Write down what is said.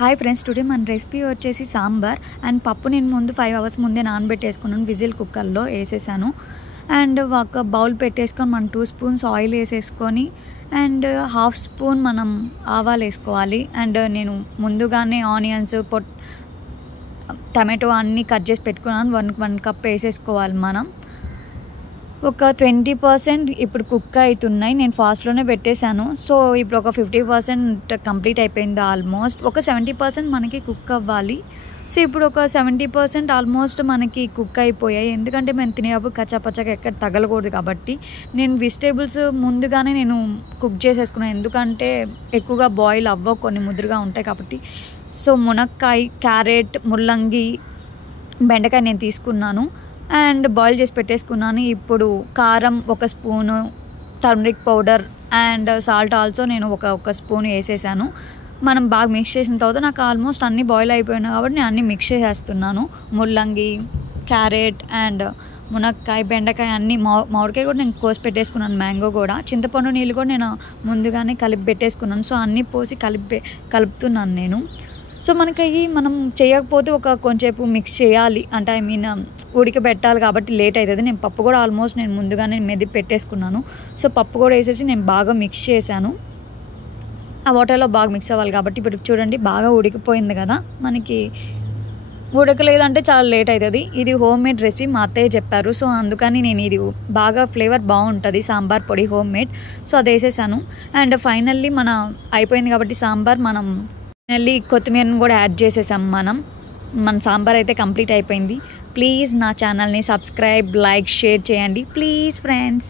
Hi friends, today మన recipe వచ్చేసి sambar and పప్పు. నేను ముందు 5 hours ముందే నానబెట్టేసుకున్నాను, విజిల్ కుక్కర్లో వేసేసాను. అండ్ ఒక బౌల్ పెట్టేసుకొని మనం 2 spoons ఆయిల్ వేసేసుకొని అండ్ 1/2 spoon మనం ఆవాలు వేసుకోవాలి. అండ్ నేను ముందుగానే ఆనియన్స్, టమాటో అన్నీ కట్ చేసి పెట్టుకున్నాను. 1 cup వేసేసుకోవాలి మనం. ఒక 20% ఇప్పుడు కుక్ అవుతున్నాయి. నేను ఫాస్ట్లోనే పెట్టేశాను. సో ఇప్పుడు ఒక 50% కంప్లీట్ అయిపోయింది ఆల్మోస్ట్. ఒక 70% మనకి కుక్ అవ్వాలి. సో ఇప్పుడు ఒక 70% ఆల్మోస్ట్ మనకి కుక్ అయిపోయాయి. ఎందుకంటే మేము తినేటప్పుడు కచ్చాపచ్చగా ఎక్కడ తగలకూడదు కాబట్టి నేను వెజిటేబుల్స్ ముందుగానే నేను కుక్ చేసేసుకున్నాను. ఎందుకంటే ఎక్కువగా బాయిల్ అవ్వవు, కొన్ని ముదురుగా ఉంటాయి కాబట్టి. సో మునక్కాయ, క్యారెట్, ముల్లంగి, బెండకాయ నేను తీసుకున్నాను అండ్ బాయిల్ చేసి పెట్టేసుకున్నాను. ఇప్పుడు కారం 1 spoon, turmeric powder and salt also నేను ఒక స్పూన్ వేసేసాను. మనం బాగా మిక్స్ చేసిన తర్వాత నాకు ఆల్మోస్ట్ అన్నీ బాయిల్ అయిపోయినాయి కాబట్టి నేను అన్నీ మిక్స్ చేసేస్తున్నాను. ముల్లంగి, క్యారెట్ అండ్ మునక్కాయ, బెండకాయ అన్నీ, మామిడికాయ కూడా నేను కోసి పెట్టేసుకున్నాను, మ్యాంగో కూడా, చింతపండు నీళ్ళు కూడా నేను ముందుగానే కలిపి పెట్టేసుకున్నాను. సో అన్నీ పోసి కలుపుతున్నాను నేను. సో మనకి మనం చేయకపోతే కొంచెంసేపు మిక్స్ చేయాలి, అంటే ఉడకబెట్టాలి కాబట్టి లేట్ అవుతుంది. నేను పప్పు కూడా ఆల్మోస్ట్ నేను ముందుగానే మెదిపి పెట్టేసుకున్నాను. సో పప్పు కూడా వేసేసి నేను బాగా మిక్స్ చేశాను. ఆ వాటర్లో బాగా మిక్స్ అవ్వాలి కాబట్టి. ఇప్పుడు చూడండి బాగా ఉడికిపోయింది కదా. మనకి ఉడకలేదంటే చాలా లేట్ అవుతుంది. ఇది హోమ్ మేడ్ రెసిపీ, మా అత్తయ్య చెప్పారు. సో అందుకని నేను ఇది బాగా ఫ్లేవర్ బాగుంటుంది, సాంబార్ పొడి హోమ్ మేడ్. సో అది వేసేసాను. అండ్ ఫైనల్లీ అయిపోయింది కాబట్టి సాంబార్, మనం ఫైనల్లీ కొత్తిమీరను కూడా యాడ్ చేసేసాం. మన సాంబార్ అయితే కంప్లీట్ అయిపోయింది. ప్లీజ్ నా ఛానల్ని సబ్స్క్రైబ్, లైక్, షేర్ చేయండి ప్లీజ్ ఫ్రెండ్స్.